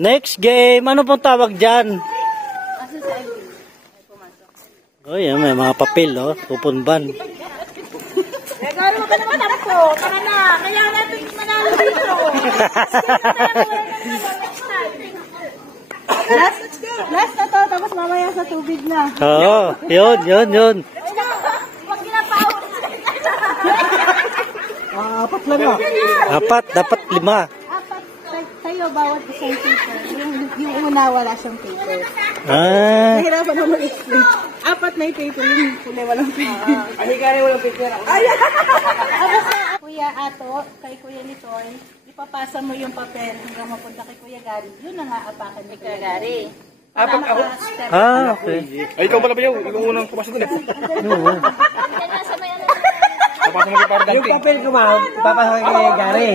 Next game. Ano pong tawag dyan? Oh, yan, may mga papel, oh. Pupunban. Garo ka naman ako. Tara na. Kaya natin manalo dito. Last na to. Tapos mamaya sa tubig na. Oo. Yun. Huwag ginapahon. Apat lang ah. Apat. Dapat 5. Apat. Tayo bawat isang paper. Yung una wala siyang paper. Nahirapan mo mag-explain. Apat may paper. Yung kulay walang paper. Ay, gari walang paper. Kuya Ato, kay Kuya Litoy, ipapasa mo yung papel hanggang mapunta kay Kuya Gary. Yun na nga apakan ni Kuya Gary. Apak ako? Okay. Ay, ikaw pala ba yung unang pumasok doon eh? Yung papel ko ma'am, ipapasa kay Gary.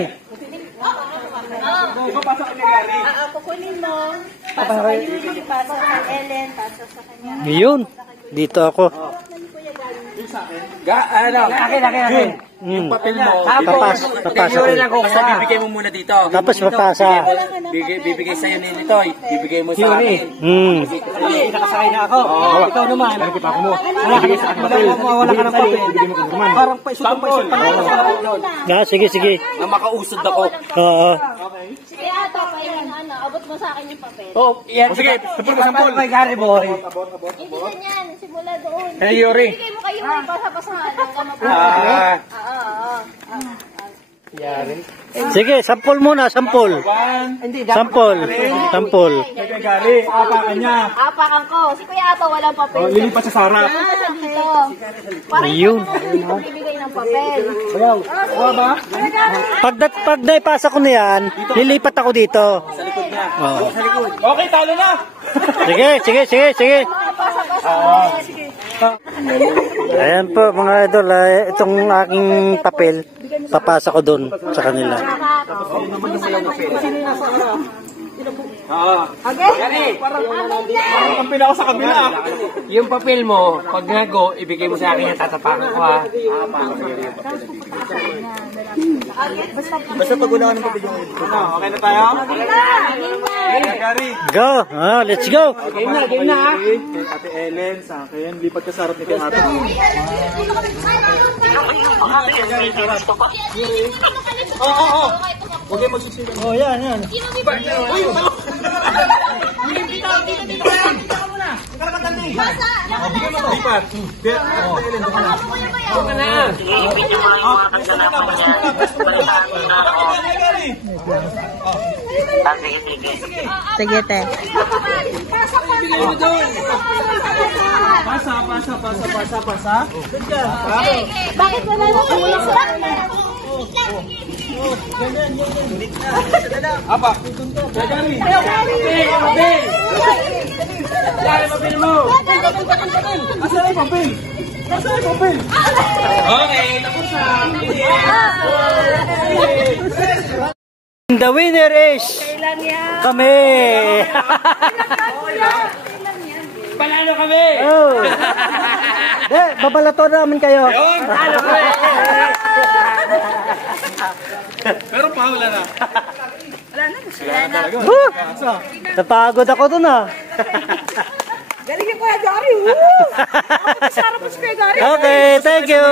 Kukunin mo, pasa kay Yuli, pasa kay Ellen, pasa sa kanya. Yun. Dito ako. Akin. Yung papel mo, Papasa ko. basta bibigay mo muna dito. Tapos papasa. Bibigay sa'yo ni Litoy, bibigay mo sa akin. Nakasakay na ako. Ikaw naman. Nakikita ko mo. Bibigay sa akin papel. Wala ka ng papel. Bibigay mo ka naman. Parang paisutong. Sige. Na makausad ako. Oo. Sige Ato, kaya abot mo sa akin yung papel. Sige, sampol. Kay Gary boy. Hindi ganyan, simula doon. Hey, Yuri. Bigay mo kayo yung pasa-pasahan. Sige, sampol muna. Sampol. Kay Gary, apakan niya. Apakan ko. Si Kuya Ato walang papel. Lilipat sa Sarah. Dito. Para Ayun. bibigay ng papel. Wala ba? Pag naipasa ko na yan, lilipat ako dito. Oo. Okay, talo na. Sige. Ayan po mga idol, itong aking papel, papasa ko doon sa kanila. Ang pila ko sa kabila. Yung papel mo, pag nago, ibigay mo sa akin yung tatapakan ko ha. Basta pag wala ka ng papel yung okay na tayo? Gary. Go! Let's go! Game na ha. Ate Ellen, sa akin. Lipat ka sa harap ni Ate. Oo. Huwag kayo magsisipan. Oh, yan. Sige, te. Pasa. Bakit wala na kayo sa Apa? Gary. Papel mo. Asan yung papel? Okay, tapos na. The winner is kami! Panalo kami! Oh. Babalato namin kayo. Panalo kami! Pero wala na. Napagod ako dun ah. Galing yung Kuya Gary. Sarap mo si Kuya Gary. Okay, thank you.